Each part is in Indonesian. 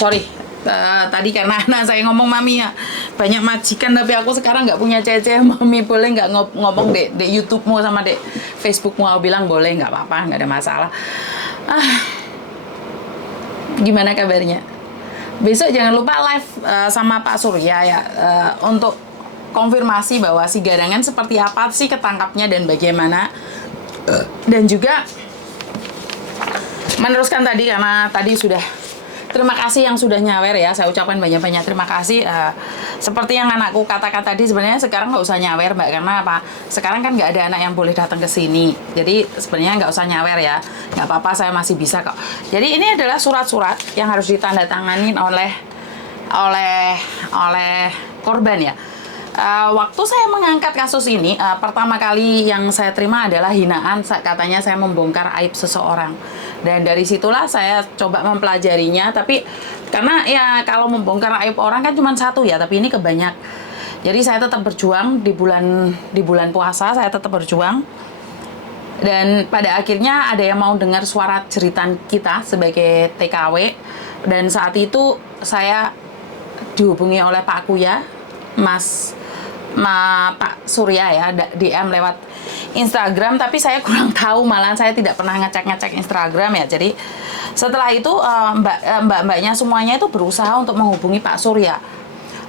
sorry, tadi karena anak saya ngomong mami ya banyak majikan, tapi aku sekarang nggak punya cece. Mami boleh nggak ngomong di YouTube-mu sama di Facebook-mu? Aku bilang boleh, nggak apa-apa, nggak ada masalah. Gimana kabarnya? Besok jangan lupa live sama Pak Surya ya, untuk konfirmasi bahwa si Garangan seperti apa sih ketangkapnya dan bagaimana, dan juga meneruskan tadi, karena tadi sudah terima kasih yang sudah nyawer ya, saya ucapkan banyak-banyak terima kasih. Seperti yang anakku katakan tadi, sebenarnya sekarang nggak usah nyawer Mbak, karena apa? Sekarang kan nggak ada anak yang boleh datang ke sini, jadi sebenarnya nggak usah nyawer ya, nggak apa-apa, saya masih bisa kok. Jadi ini adalah surat-surat yang harus ditandatangani oleh korban ya. Waktu saya mengangkat kasus ini, pertama kali yang saya terima adalah hinaan, katanya saya membongkar aib seseorang. Dan dari situlah saya coba mempelajarinya, tapi karena ya kalau membongkar aib orang kan cuma satu ya, tapi ini kebanyak. Jadi saya tetap berjuang di bulan puasa, saya tetap berjuang. Dan pada akhirnya ada yang mau dengar suara jeritan kita sebagai TKW, dan saat itu saya dihubungi oleh Pak Kuya, Pak Surya ya, DM lewat Instagram, tapi saya kurang tahu, malahan saya tidak pernah ngecek Instagram ya. Jadi setelah itu mbak-mbaknya semuanya itu berusaha untuk menghubungi Pak Surya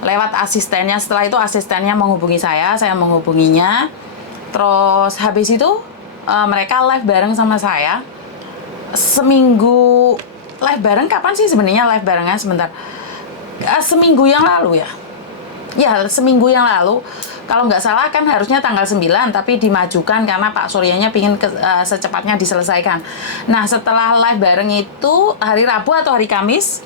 lewat asistennya. Setelah itu asistennya menghubungi saya menghubunginya. Terus habis itu mereka live bareng sama saya seminggu. Live bareng kapan sih sebenarnya live barengnya? Sebentar, seminggu yang lalu ya. Ya, seminggu yang lalu. Kalau nggak salah kan harusnya tanggal 9, tapi dimajukan karena Pak Suryanya pingin secepatnya diselesaikan. Nah, setelah live bareng itu hari Rabu atau hari Kamis,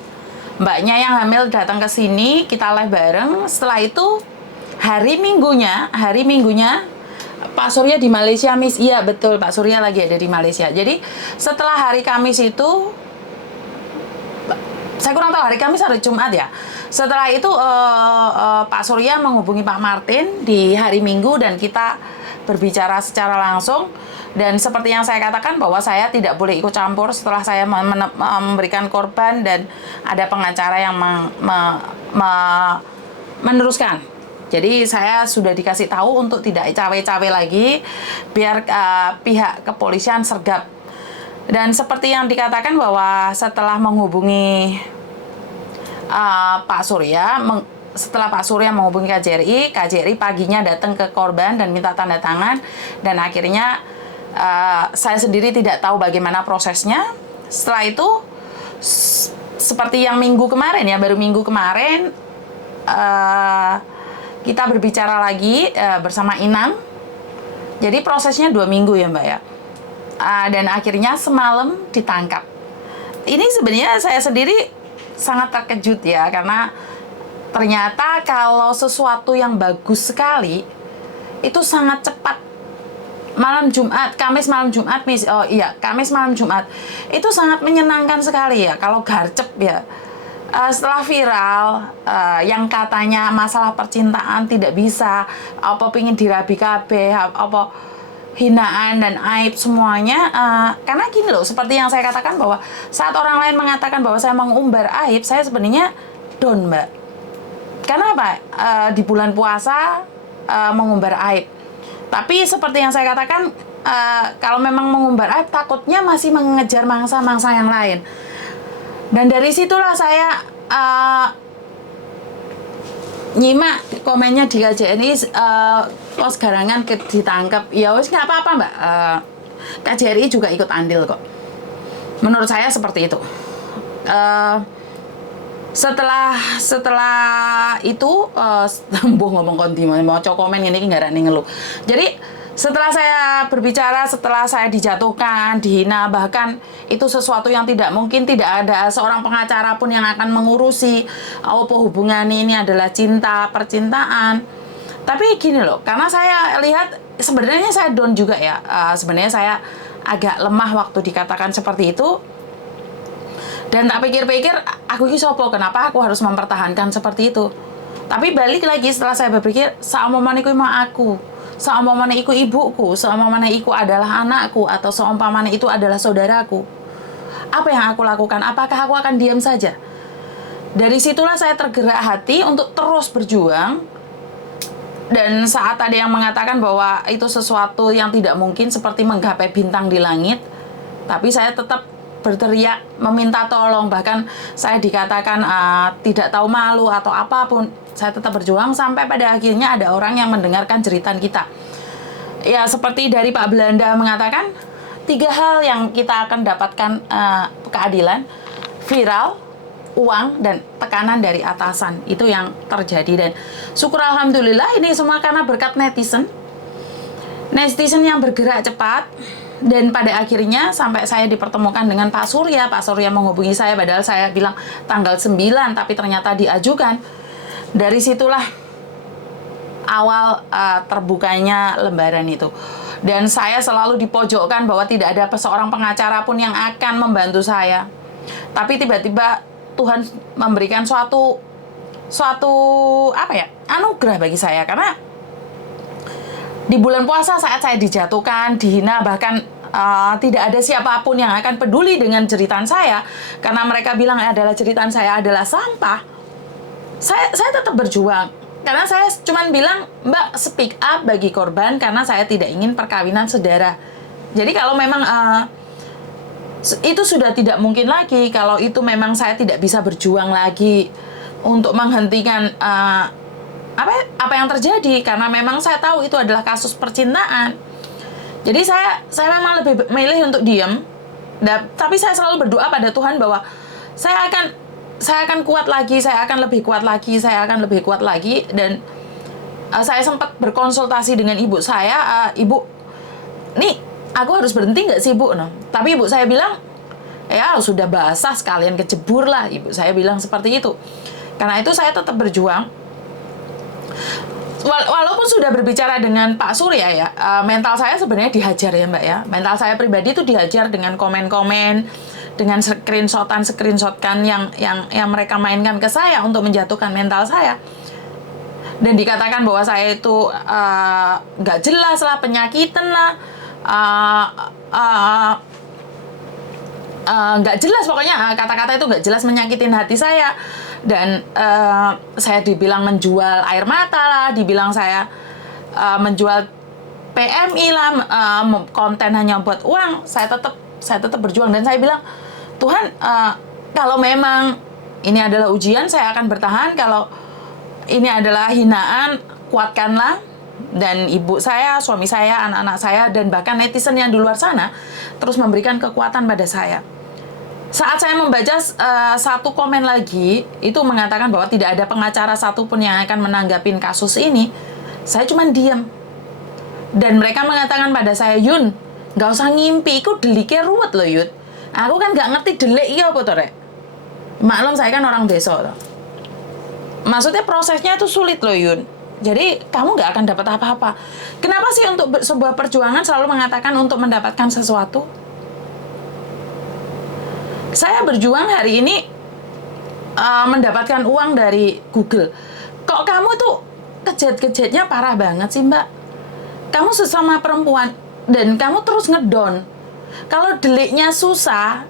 mbaknya yang hamil datang ke sini, kita live bareng. Setelah itu hari Minggunya Pak Surya di Malaysia, Miss. Iya, betul, Pak Surya lagi ada di Malaysia. Jadi, setelah hari Kamis itu, saya kurang tahu hari Kamis hari Jumat ya. Setelah itu Pak Surya menghubungi Pak Martin di hari Minggu dan kita berbicara secara langsung. Dan seperti yang saya katakan bahwa saya tidak boleh ikut campur setelah saya memberikan korban dan ada pengacara yang meneruskan. Jadi saya sudah dikasih tahu untuk tidak cawe-cawe lagi, biar pihak kepolisian sergap. Dan seperti yang dikatakan bahwa setelah menghubungi Pak Surya, setelah Pak Surya menghubungi KJRI paginya datang ke korban dan minta tanda tangan, dan akhirnya saya sendiri tidak tahu bagaimana prosesnya. Setelah itu seperti yang minggu kemarin ya, baru minggu kemarin kita berbicara lagi bersama Inam. Jadi prosesnya 2 minggu ya Mbak ya. Dan akhirnya semalam ditangkap. Ini sebenarnya saya sendiri sangat terkejut ya, karena ternyata kalau sesuatu yang bagus sekali itu sangat cepat. Kamis malam Jumat, Miss. Oh iya, Kamis malam Jumat. Itu sangat menyenangkan sekali ya, kalau garcep ya. Setelah viral, yang katanya masalah percintaan tidak bisa, apa pingin dirabi kabeh, apa hinaan dan aib semuanya, karena gini loh, seperti yang saya katakan bahwa saat orang lain mengatakan bahwa saya mengumbar aib, saya sebenarnya down Mbak. Karena apa? Di bulan puasa mengumbar aib, tapi seperti yang saya katakan, kalau memang mengumbar aib takutnya masih mengejar mangsa-mangsa yang lain. Dan dari situlah saya nyimak komennya di KJRI, Los Garangan ditangkap. Ya wis nggak apa-apa Mbak, KJRI juga ikut andil kok. Menurut saya seperti itu. Setelah itu ngomong konti mau komen ini nggak ada ngeluh. Jadi setelah saya berbicara, setelah saya dijatuhkan, dihina, bahkan itu sesuatu yang tidak mungkin, tidak ada seorang pengacara pun yang akan mengurusi apa hubungan ini adalah percintaan. Tapi gini loh, karena saya lihat sebenarnya saya down juga ya. Sebenarnya saya agak lemah waktu dikatakan seperti itu. Dan tak pikir-pikir, aku ini sopo, kenapa aku harus mempertahankan seperti itu? Tapi balik lagi setelah saya berpikir, saumpamane iku mau aku, saumpamane iku ibuku, saumpamane iku adalah anakku, atau saumpamane itu adalah saudaraku, apa yang aku lakukan? Apakah aku akan diam saja? Dari situlah saya tergerak hati untuk terus berjuang. Dan saat ada yang mengatakan bahwa itu sesuatu yang tidak mungkin seperti menggapai bintang di langit, tapi saya tetap berteriak, meminta tolong. Bahkan saya dikatakan tidak tahu malu atau apapun. Saya tetap berjuang sampai pada akhirnya ada orang yang mendengarkan jeritan kita. Ya, seperti dari Pak Belanda mengatakan, 3 hal yang kita akan dapatkan keadilan: viral, uang, dan tekanan dari atasan. Itu yang terjadi. Dan syukur alhamdulillah ini semua karena berkat netizen yang bergerak cepat. Dan pada akhirnya sampai saya dipertemukan dengan Pak Surya menghubungi saya, padahal saya bilang tanggal 9, tapi ternyata diajukan. Dari situlah awal terbukanya lembaran itu. Dan saya selalu dipojokkan bahwa tidak ada seorang pengacara pun yang akan membantu saya. Tapi tiba-tiba Tuhan memberikan suatu anugerah bagi saya, karena di bulan puasa saat saya dijatuhkan, dihina, bahkan tidak ada siapapun yang akan peduli dengan jeritan saya, karena mereka bilang jeritan saya adalah sampah. Saya tetap berjuang, karena saya cuma bilang, Mbak, speak up bagi korban, karena saya tidak ingin perkawinan sedarah. Jadi kalau memang itu sudah tidak mungkin lagi, kalau itu memang saya tidak bisa berjuang lagi untuk menghentikan apa yang terjadi, karena memang saya tahu itu adalah kasus percintaan. Jadi saya memang lebih memilih untuk diam, tapi saya selalu berdoa pada Tuhan bahwa saya akan kuat lagi, saya akan lebih kuat lagi. Dan saya sempat berkonsultasi dengan ibu saya, Ibu, nih aku harus berhenti nggak sih, Bu? No. Tapi ibu saya bilang, ya sudah basah sekalian kejebur lah. Ibu saya bilang seperti itu. Karena itu saya tetap berjuang. Walaupun sudah berbicara dengan Pak Surya ya, mental saya sebenarnya dihajar ya, Mbak ya. Mental saya pribadi itu dihajar dengan komen-komen, dengan screenshotkan yang mereka mainkan ke saya untuk menjatuhkan mental saya. Dan dikatakan bahwa saya itu nggak jelas lah, penyakitan lah, nggak jelas, pokoknya kata-kata itu nggak jelas, menyakitin hati saya. Dan saya dibilang menjual air mata lah, dibilang saya menjual PMI lah, konten hanya buat uang. Saya tetap berjuang, dan saya bilang, Tuhan, kalau memang ini adalah ujian, saya akan bertahan. Kalau ini adalah hinaan, kuatkanlah. Dan ibu saya, suami saya, anak-anak saya, dan bahkan netizen yang di luar sana terus memberikan kekuatan pada saya. Saat saya membaca satu komen lagi, itu mengatakan bahwa tidak ada pengacara satupun yang akan menanggapin kasus ini, saya cuma diam. Dan mereka mengatakan pada saya, Yun, nggak usah ngimpi, itu deliknya ruwet loh, Yun. Aku kan nggak ngerti delik iya apa tuh, Rek. Maklum saya kan orang desa loh. Maksudnya prosesnya itu sulit loh, Yun. Jadi kamu nggak akan dapat apa-apa. Kenapa sih untuk sebuah perjuangan selalu mengatakan untuk mendapatkan sesuatu? Saya berjuang hari ini mendapatkan uang dari Google. Kok kamu tuh kejat-kejatnya parah banget sih, Mbak? Kamu sesama perempuan dan kamu terus ngedown. Kalau deliknya susah,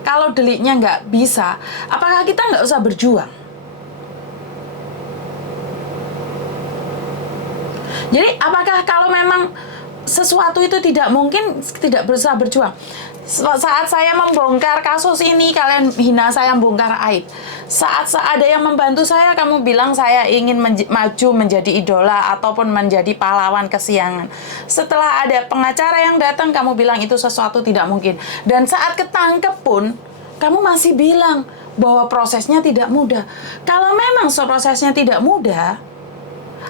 kalau deliknya nggak bisa, apakah kita nggak usah berjuang? Jadi apakah kalau memang sesuatu itu tidak mungkin, tidak berusaha berjuang? Saat saya membongkar kasus ini, kalian hina saya, bongkar aib. Saat ada yang membantu saya, kamu bilang saya ingin maju menjadi idola ataupun menjadi pahlawan kesiangan. Setelah ada pengacara yang datang, kamu bilang itu sesuatu tidak mungkin. Dan saat ketangkep pun, kamu masih bilang bahwa prosesnya tidak mudah. Kalau memang prosesnya tidak mudah,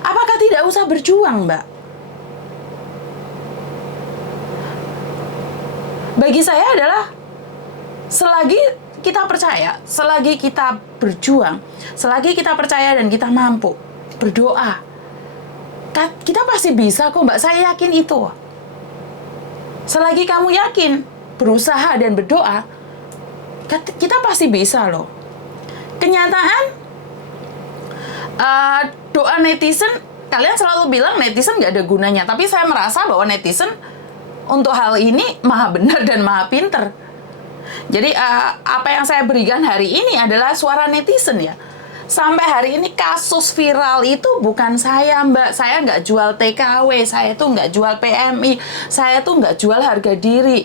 apakah tidak usah berjuang, Mbak? Bagi saya adalah selagi kita percaya, selagi kita berjuang, selagi kita percaya dan kita mampu berdoa, kita pasti bisa kok, Mbak. Saya yakin itu. Selagi kamu yakin, berusaha dan berdoa, kita pasti bisa loh. Kenyataan, doa netizen, kalian selalu bilang netizen nggak ada gunanya, tapi saya merasa bahwa netizen untuk hal ini maha benar dan maha pinter. Jadi apa yang saya berikan hari ini adalah suara netizen ya. Sampai hari ini kasus viral itu bukan saya, Mbak. Saya nggak jual TKW, saya tuh nggak jual PMI, saya tuh nggak jual harga diri.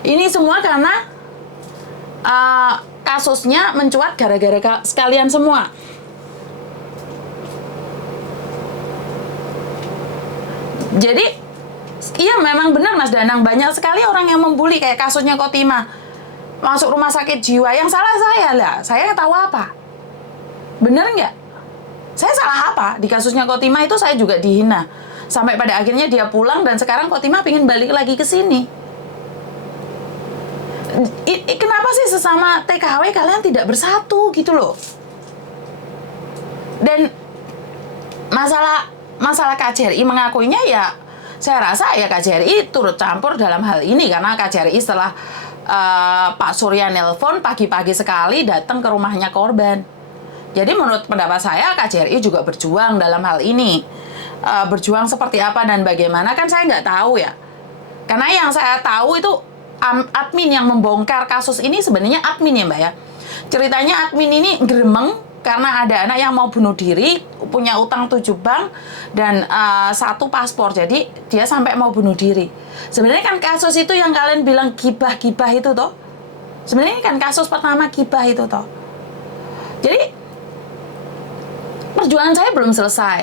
Ini semua karena kasusnya mencuat gara-gara sekalian semua. Jadi, iya memang benar Mas Danang, banyak sekali orang yang membuli kayak kasusnya Kotima. Masuk rumah sakit jiwa, yang salah saya lah. Saya tahu apa? Bener nggak? Saya salah apa? Di kasusnya Kotima itu saya juga dihina. Sampai pada akhirnya dia pulang dan sekarang Kotima pengen balik lagi ke sini. Kenapa sih sesama TKW kalian tidak bersatu gitu loh? Dan masalah KJRI mengakuinya ya, saya rasa ya KJRI turut campur dalam hal ini karena KJRI setelah Pak Surya nelpon pagi-pagi sekali datang ke rumahnya korban. Jadi menurut pendapat saya KJRI juga berjuang dalam hal ini. Berjuang seperti apa dan bagaimana kan saya nggak tahu ya. Karena yang saya tahu itu admin yang membongkar kasus ini sebenarnya admin ya Mbak ya. Ceritanya admin ini gremeng karena ada anak yang mau bunuh diri, punya utang 7 bank dan 1 paspor. Jadi dia sampai mau bunuh diri. Sebenarnya kan kasus itu yang kalian bilang gibah-gibah itu toh. Sebenarnya kan kasus pertama gibah itu toh. Jadi perjuangan saya belum selesai.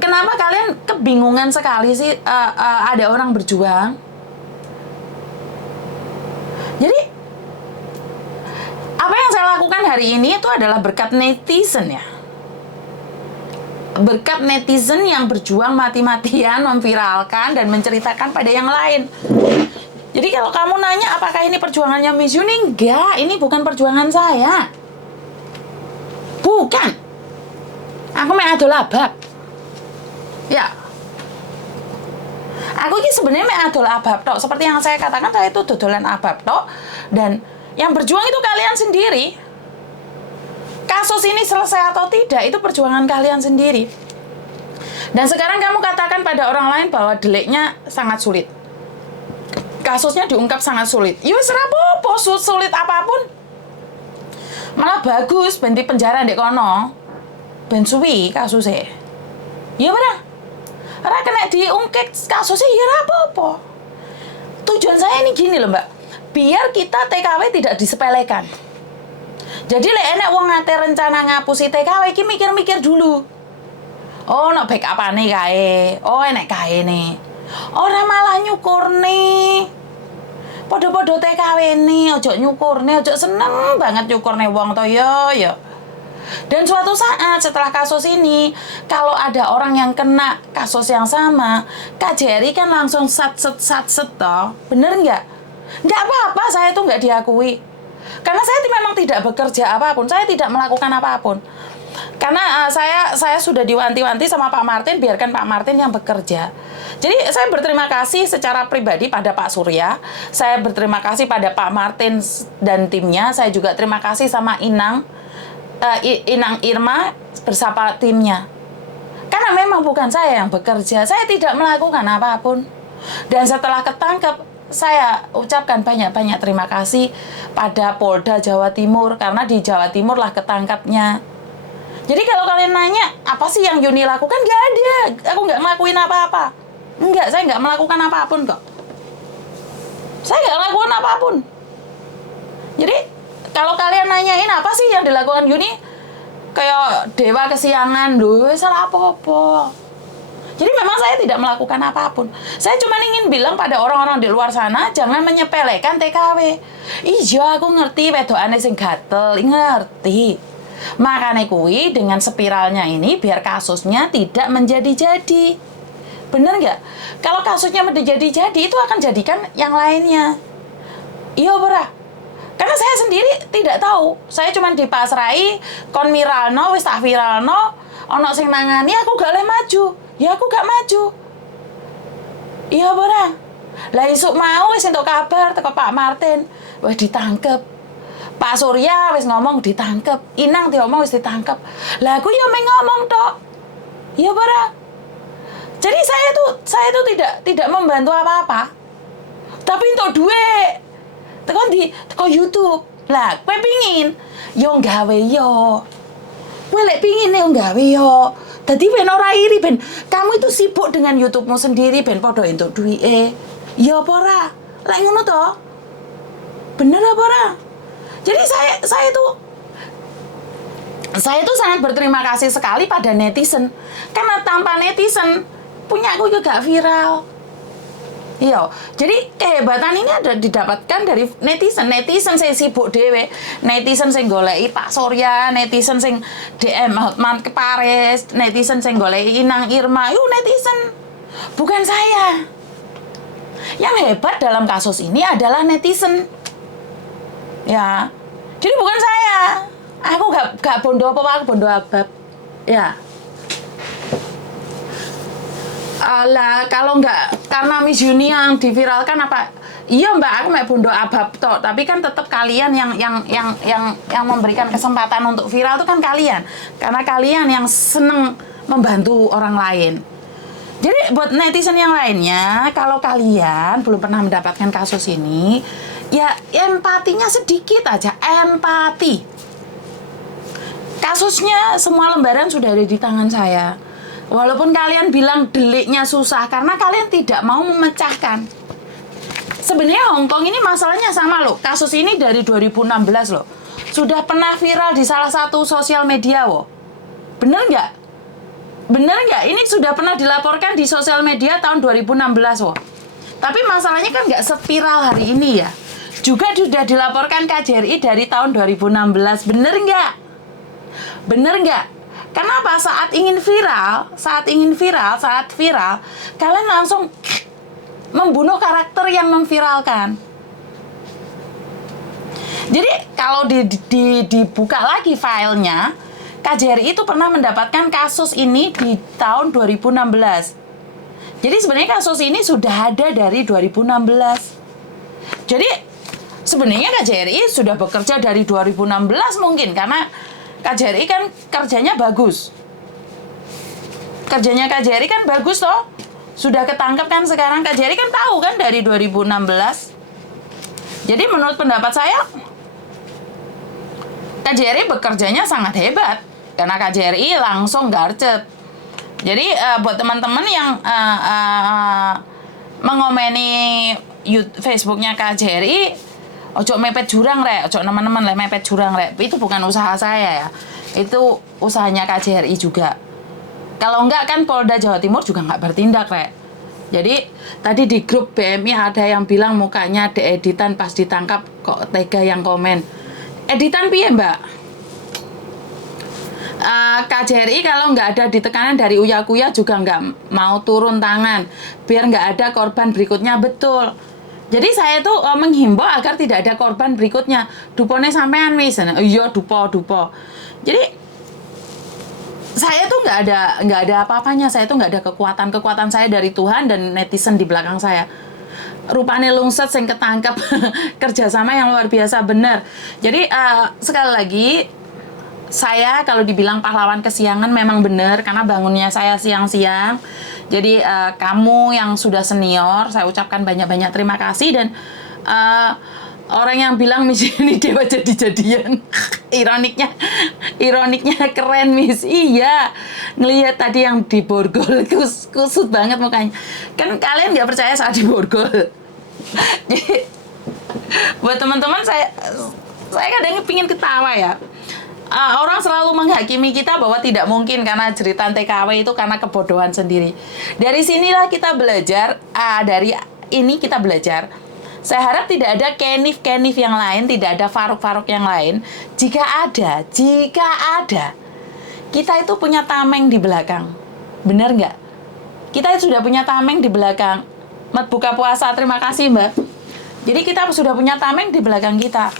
Kenapa kalian kebingungan sekali sih ada orang berjuang? Jadi apa yang saya lakukan hari ini itu adalah berkat netizen ya. Berkat netizen yang berjuang mati-matian memviralkan dan menceritakan pada yang lain. Jadi kalau kamu nanya apakah ini perjuangannya Miss Yuni? Enggak, ini bukan perjuangan saya. Bukan. Aku main adol abab. Ya. Aku ini sebenarnya main adol abab tok. Seperti yang saya katakan, saya itu dodolan abab tok. Dan yang berjuang itu kalian sendiri. Kasus ini selesai atau tidak, itu perjuangan kalian sendiri. Dan sekarang kamu katakan pada orang lain bahwa deliknya sangat sulit. Kasusnya diungkap sangat sulit. Ya wis ora apa-apa, sulit apapun. Malah bagus ben di penjara ndek kono. Ben suwi kasusnya. Ya bener. Ora kena diungkit kasusnya ya ora apa-apa. Tujuan saya ini gini loh, Mbak. Biar kita TKW tidak disepelekan. Jadi lek enek wong ngate rencana ngapusi TKW iki mikir-mikir dulu. Oh, nek backupane kae. Oh, enek kae ne. Ora malah nyukurne. Podo-podo TKW ne, ojo nyukurne, ojo seneng banget nyukurne wong to ya. Dan suatu saat setelah kasus ini, kalau ada orang yang kena kasus yang sama, KJRI kan langsung sat-set toh. Bener nggak? Nggak apa-apa, saya tuh nggak diakui. Karena saya memang tidak bekerja apapun, saya tidak melakukan apapun. Karena saya sudah diwanti-wanti sama Pak Martin, biarkan Pak Martin yang bekerja. Jadi saya berterima kasih secara pribadi pada Pak Surya, saya berterima kasih pada Pak Martin dan timnya, saya juga terima kasih sama Inang Irma bersama timnya. Karena memang bukan saya yang bekerja, saya tidak melakukan apapun. Dan setelah ketangkep, saya ucapkan banyak-banyak terima kasih pada Polda Jawa Timur, karena di Jawa Timur lah ketangkapnya. Jadi kalau kalian nanya, apa sih yang Yuni lakukan? Nggak ada, aku nggak ngelakuin apa-apa. Enggak, saya nggak melakukan apapun kok. Saya nggak ngelakuin apapun. Jadi, kalau kalian nanyain apa sih yang dilakukan Yuni? Kayak dewa kesiangan, loh, salah apa-apa. Jadi memang saya tidak melakukan apapun. Saya cuma ingin bilang pada orang-orang di luar sana, jangan menyepelekan TKW. Iya, aku ngerti wedokane sing gatel, ngerti. Makanya kuwi dengan spiralnya ini biar kasusnya tidak menjadi-jadi. Bener nggak? Kalau kasusnya menjadi-jadi itu akan jadikan yang lainnya. Iya berah. Karena saya sendiri tidak tahu. Saya cuma dipasrai kon miralno wis tak viralno, ono sing nangani aku gak leh maju. Ya aku gak maju. Iya berah. Lah isuk mau wis entuk kabar teko Pak Martin, wis ditangkep. Pak Surya wis ngomong ditangkep, Inang diomong wis ditangkep. Lah aku ya meng ngomong tok. Iya bara. Jadi saya tuh tidak membantu apa-apa. Tapi untuk duit teko YouTube. Lah, kowe pingin yo gawe yo. Kowe lek pingin yo gawe yo. Dadi ben ora iri ben kamu itu sibuk dengan YouTube-mu sendiri ben padha entuk duwike. Ya apa ora? Lek ngono to? Bener apa ora? Jadi saya tuh sangat berterima kasih sekali pada netizen. Karena tanpa netizen punya aku juga gak viral. Iya, jadi kehebatan ini ada didapatkan dari netizen. Netizen sing sibuk dhewe, netizen sing goleki Pak Surya, netizen sing DM Hotman ke Paris, netizen sing goleki Inang Irma, itu netizen. Bukan saya. Yang hebat dalam kasus ini adalah netizen. Ya. Jadi bukan saya. Aku gak bondo apa-apa, aku bondo abab. Ya. Alah, kalau nggak karena Miss Yuni yang diviralkan apa? Iya Mbak, aku mek bondo abab toh. Tapi kan tetap kalian yang memberikan kesempatan untuk viral itu kan kalian. Karena kalian yang seneng membantu orang lain. Jadi buat netizen yang lainnya, kalau kalian belum pernah mendapatkan kasus ini, ya empatinya sedikit aja, empati. Kasusnya semua lembaran sudah ada di tangan saya. Walaupun kalian bilang deliknya susah karena kalian tidak mau memecahkan. Sebenarnya Hongkong ini masalahnya sama loh. Kasus ini dari 2016 loh. Sudah pernah viral di salah satu sosial media loh. Bener nggak? Bener nggak? Ini sudah pernah dilaporkan di sosial media tahun 2016 loh. Tapi masalahnya kan nggak seviral hari ini ya. Juga sudah dilaporkan KJRI dari tahun 2016. Bener nggak? Bener nggak? Kenapa saat viral, kalian langsung membunuh karakter yang memviralkan. Jadi kalau dibuka lagi filenya, KJRI itu pernah mendapatkan kasus ini di tahun 2016. Jadi sebenarnya kasus ini sudah ada dari 2016. Jadi sebenarnya KJRI sudah bekerja dari 2016 mungkin karena KJRI kan kerjanya bagus. Kerjanya KJRI kan bagus toh. Sudah ketangkep kan sekarang. KJRI kan tahu kan dari 2016. Jadi menurut pendapat saya KJRI bekerjanya sangat hebat. Karena KJRI langsung garcep. Jadi buat teman-teman yang mengomeni Facebooknya KJRI, ojo mepet jurang rek, ojo teman-teman lah mepet jurang rek. Itu bukan usaha saya ya. Itu usahanya KJRI juga. Kalau enggak kan Polda Jawa Timur juga enggak bertindak rek. Jadi tadi di grup BMI ada yang bilang mukanya dieditan pas ditangkap kok tega yang komen. Editan piye Mbak? KJRI kalau nggak ada ditekanan dari Uya Kuya juga nggak mau turun tangan biar nggak ada korban berikutnya, betul. Jadi saya tuh menghimbau agar tidak ada korban berikutnya. Dupone sampean wis. Iya dupo. Jadi saya tuh nggak ada apa-apanya. Saya tuh nggak ada kekuatan saya dari Tuhan dan netizen di belakang saya. Rupane lungset sing ketangkep kerjasama yang luar biasa bener. Jadi sekali lagi saya kalau dibilang pahlawan kesiangan memang benar karena bangunnya saya siang-siang. Jadi kamu yang sudah senior, saya ucapkan banyak-banyak terima kasih. Dan orang yang bilang Miss ini dewa jadi-jadian, ironiknya keren Miss. Iya, ngelihat tadi yang di borgol kusut banget mukanya. Kan kalian nggak percaya saat di borgol. Jadi buat teman-teman saya kadang pingin ketawa ya. Orang selalu menghakimi kita bahwa tidak mungkin karena jeritan TKW itu karena kebodohan sendiri. Dari sinilah kita belajar, dari ini kita belajar. Saya harap tidak ada kenif-kenif yang lain, tidak ada faruk-faruk yang lain. Jika ada, kita itu punya tameng di belakang. Benar nggak? Kita sudah punya tameng di belakang. Mat buka puasa, terima kasih Mbak. Jadi kita sudah punya tameng di belakang kita.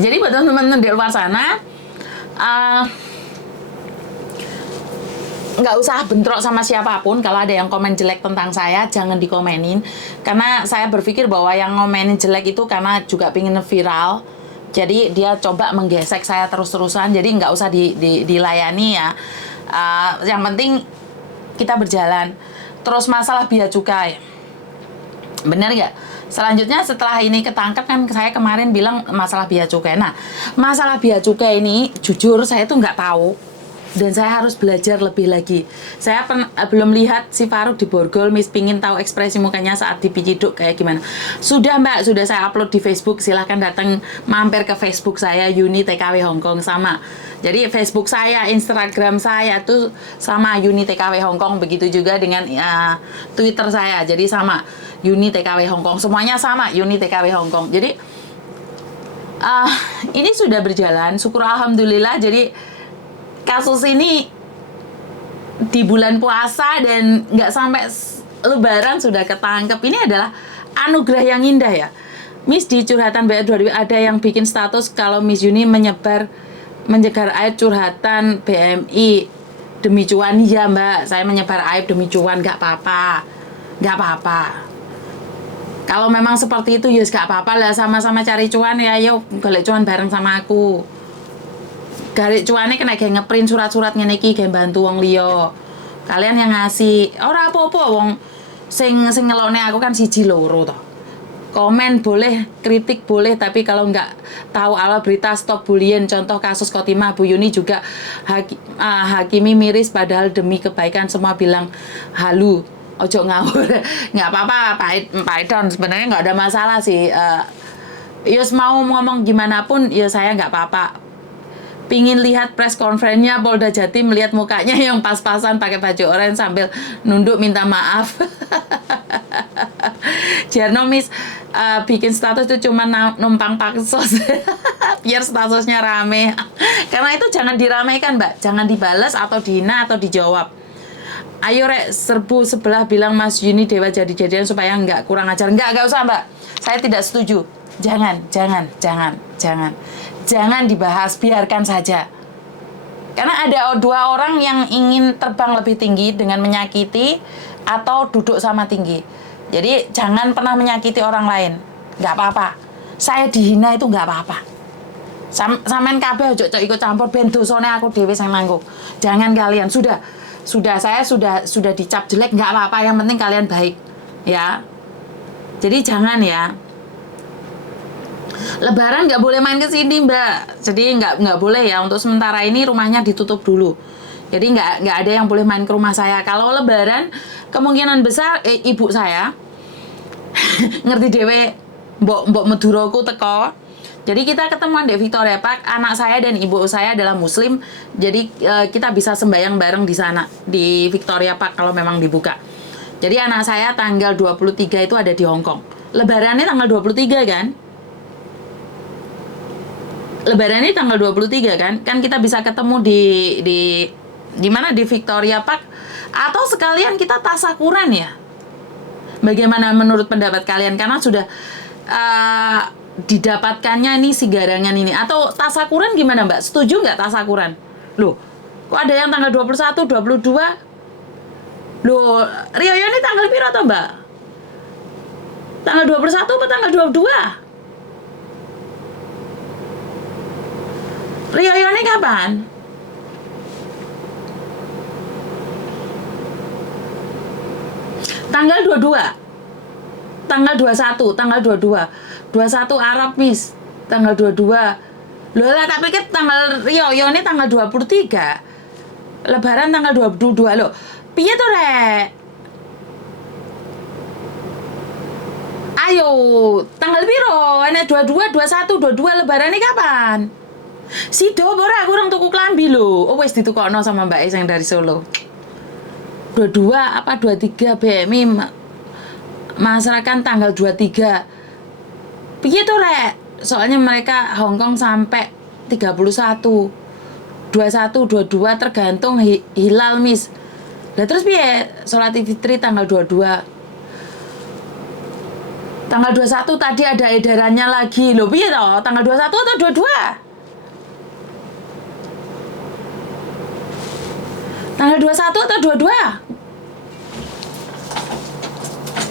Jadi buat teman-teman di luar sana, nggak usah bentrok sama siapapun. Kalau ada yang komen jelek tentang saya, jangan dikomenin. Karena saya berpikir bahwa yang ngomenin jelek itu karena juga pingin viral. Jadi dia coba menggesek saya terus-terusan. Jadi nggak usah dilayani ya. Yang penting kita berjalan. Terus masalah bea cukai, benar nggak? Selanjutnya setelah ini ketangkep kan saya kemarin bilang masalah bea cukai. Nah, masalah bea cukai ini jujur saya tuh nggak tahu dan saya harus belajar lebih lagi. Saya belum lihat si Farouk di borgol, Miss, pingin tahu ekspresi mukanya saat dipiciduk kayak gimana. Sudah Mbak, sudah saya upload di Facebook, silahkan datang mampir ke Facebook saya Yuni TKW Hongkong sama. Jadi Facebook saya, Instagram saya tuh sama Yuni TKW Hongkong, begitu juga dengan Twitter saya, jadi sama Yuni TKW Hongkong, semuanya sama Yuni TKW Hongkong. Jadi ini sudah berjalan, syukur alhamdulillah. Jadi kasus ini di bulan puasa dan nggak sampai lebaran sudah ketangkep. Ini adalah anugerah yang indah ya. Miss, di curhatan BR2000 ada yang bikin status kalau Miss Yuni menyebar menjegar aib curhatan BMI demi cuan. Ya Mbak, saya menyebar aib demi cuan, nggak apa-apa, nggak apa-apa. Kalau memang seperti itu ya nggak apa-apa lah, sama-sama cari cuan ya, yuk golek cuan bareng sama aku. Garik cuane kena kayak ngeprint surat-surat ngene iki gawe bantu wong liya. Kalian yang ngasih, ora apa-apa wong sing ngelone aku kan siji loro toh. Komen boleh, kritik boleh, tapi kalau nggak tahu awal berita stop bullying. Contoh kasus Khotimah, Bu Yuni juga hakimi miris padahal demi kebaikan semua bilang halu. Ojo ngawur. Nggak apa-apa, Pak Edon, sebenarnya nggak ada masalah sih. Yus mau ngomong gimana pun, ya saya nggak apa-apa. Pingin lihat press conference-nya Polda Jatim, melihat mukanya yang pas-pasan pakai baju oranye sambil nunduk minta maaf. Jarno Miss, bikin status itu cuma numpang paksos biar statusnya rame. Karena itu jangan diramaikan Mbak, jangan dibalas atau dihina atau dijawab. Ayo rek serbu sebelah bilang Mas Yuni Dewa jadi-jadian supaya nggak kurang ajar. Nggak usah Mbak, saya tidak setuju. Jangan dibahas, biarkan saja. Karena ada dua orang yang ingin terbang lebih tinggi dengan menyakiti atau duduk sama tinggi. Jadi jangan pernah menyakiti orang lain, nggak apa-apa. Saya dihina itu nggak apa-apa. Sampean kabeh ojo ikut campur ben dosane aku dhewe sing nanggung. Jangan kalian, sudah saya sudah dicap jelek, nggak apa-apa, yang penting kalian baik ya. Jadi jangan ya. Lebaran nggak boleh main ke sini Mbak, jadi nggak boleh ya, untuk sementara ini rumahnya ditutup dulu. Jadi nggak ada yang boleh main ke rumah saya. Kalau Lebaran kemungkinan besar ibu saya ngerti dewe mbok Meduroku teko. Jadi kita ketemuan di Victoria Park. Anak saya dan ibu saya adalah Muslim, jadi kita bisa sembahyang bareng di sana di Victoria Park kalau memang dibuka. Jadi anak saya tanggal 23 itu ada di Hong Kong. Lebarannya tanggal 23 kan? Lebaran ini tanggal 23 kan? Kan kita bisa ketemu di mana, di Victoria Park, atau sekalian kita tasakuran ya. Bagaimana menurut pendapat kalian? Karena sudah didapatkannya ini si garangan ini, atau tasakuran gimana Mbak? Setuju nggak tasakuran? Loh, kok ada yang tanggal 21, 22? Loh, Rio ini tanggal piro toh Mbak? Tanggal 21 atau tanggal 22? Rio ini kapan? Tanggal 22, tanggal 21, tanggal 22, 21 Arab Miss, tanggal 22. Loh lah, tapi kan tanggal Rio ini tanggal 23, Lebaran tanggal 22 loh. Piye tuh rek? Ayo, tanggal piro? Enek 22, 21, 22 Lebaran ini kapan? Sido ora aku orang tuku klambi lho. Oh wis ditukokno sama Mbak yang dari Solo. 22 apa 23 BMI masyarakat tanggal 23. Piye to rek? Soalnya mereka Hongkong sampai 31. 21, 22 tergantung hilal Miss. Lah terus piye? Salat Fitri tanggal 22. Tanggal 21 tadi ada edarannya lagi. Loh piye to? Tanggal 21 atau 22? Tanggal 21 atau 22?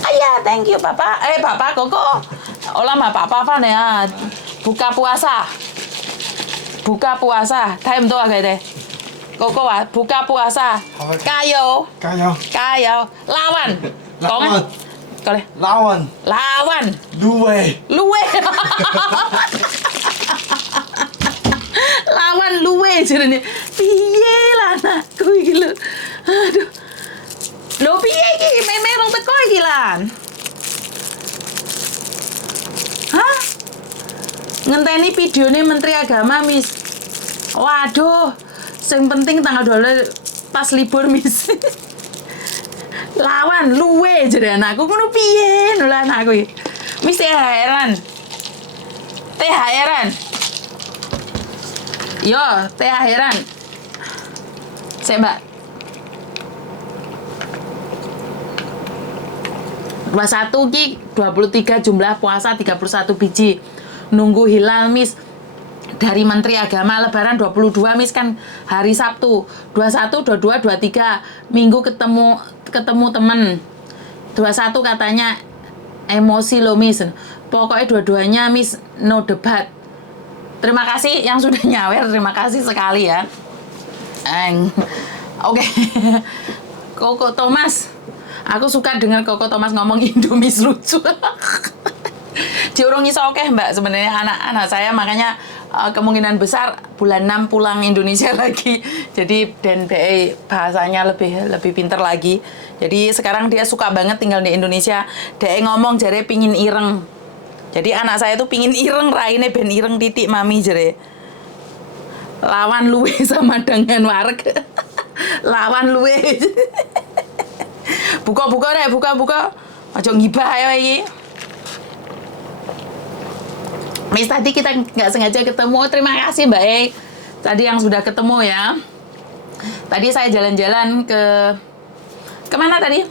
Ayah, thank you Bapak. Bapak Koko. Olah mah Papa Van ya. Buka puasa. Time tuh agak deh. Koko buka puasa. Kayo. Kayo. Lawan. Lawan. Kole. Lawan. Luwe. Lawan luwe jenenge. Piye lah anakku iki lho. Aduh. Lho piye iki? Merong teko iki lan. Hah? Ngenteni videone Menteri Agama, Miss. Waduh. Yang penting tanggal 12 pas libur, Miss. Lawan luwe jare anakku ngono piye lho anakku iki. Miss THR-an. Yo, THR-an. Sik, Mbak. 21 ki 23 jumlah puasa 31 biji. Nunggu hilal, Miss. Dari Menteri Agama Lebaran 22, Miss, kan hari Sabtu. 21, 22, 23 Minggu ketemu temen. 21 katanya emosi lo, Miss. Pokoknya dua-duanya, Miss, no debat. Terima kasih yang sudah nyawer, terima kasih sekali ya. Oke. Koko Thomas. Aku suka dengar Koko Thomas ngomong Indomis lucu. Diurung iso oke, Mbak, sebenarnya anak-anak saya, makanya kemungkinan besar bulan 6 pulang Indonesia lagi. Jadi dan DE bahasanya lebih pinter lagi. Jadi sekarang dia suka banget tinggal di Indonesia. DE ngomong jare pingin ireng. Jadi anak saya tuh pingin ireng, raine ben ireng titik mami jare. Lawan luwe sama dengan wareg. Lawan luwe. Buka rek, buka. Aja ngibah ayo iki. Miss, tadi kita nggak sengaja ketemu. Terima kasih Mbak Ek. Tadi yang sudah ketemu ya. Tadi saya jalan-jalan kemana tadi?